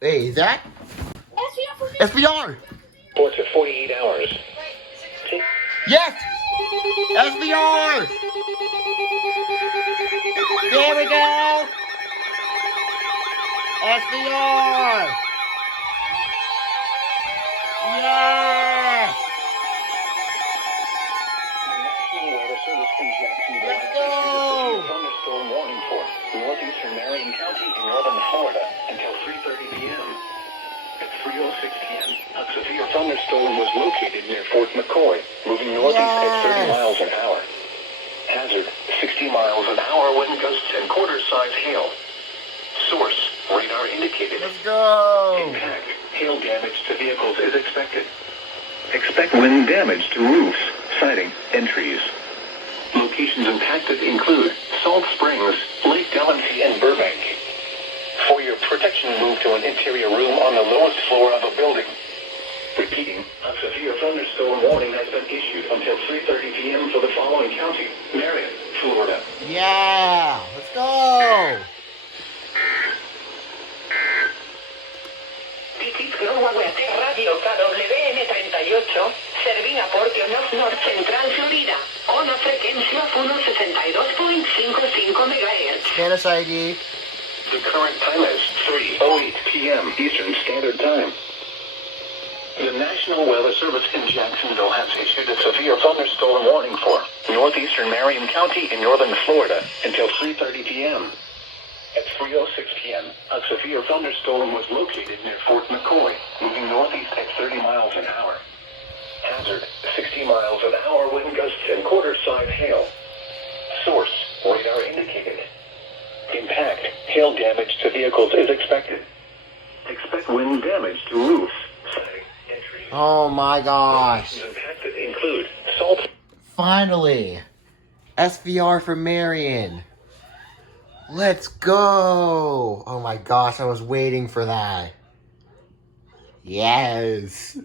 Hey, is that? SVR! Reports at 48 hours. Yes! SVR! There we go! SVR! Yes! National Weather Service in Jacksonville Let's has go! issued a thunderstorm warning for northeastern Marion County in northern Florida until 3:30 p.m. At 3:06 p.m., a severe thunderstorm was located near Fort McCoy, moving northeast at 30 miles an hour. Hazard, 60 miles an hour wind gusts and quarter-size hail. Source, radar indicated. Let's go! Impact, hail damage to vehicles is expected. Expect wind damage to roofs, siding, and trees. Locations impacted include Salt Springs, Lake Delancy, and Burbank. For your protection, move to an interior room on the lowest floor of a building. Repeating, a severe thunderstorm warning has been issued until 3:30 p.m. for the following county: Marion, Florida. Yeah! Let's go! Radio KWM38, serving a Portion of North Central Florida, on a frequency of 162.55 MHz. Status ID. The current time is 3:08 p.m. Eastern Standard Time. The National Weather Service in Jacksonville has issued a severe thunderstorm warning for northeastern Marion County in northern Florida until 3:30 p.m. At 3:06 p.m., a severe thunderstorm was located near Fort McCoy, moving northeast at 30 miles an hour. Hazard, 60 miles an hour wind gusts and quarter-size hail. Source, radar indicated. Impact, hail damage to vehicles is expected. Expect wind damage to roofs, siding, and trees. Oh my gosh. Impacted include Salt. Finally! SVR for Marion. Let's go! Oh my gosh, I was waiting for that. Yes!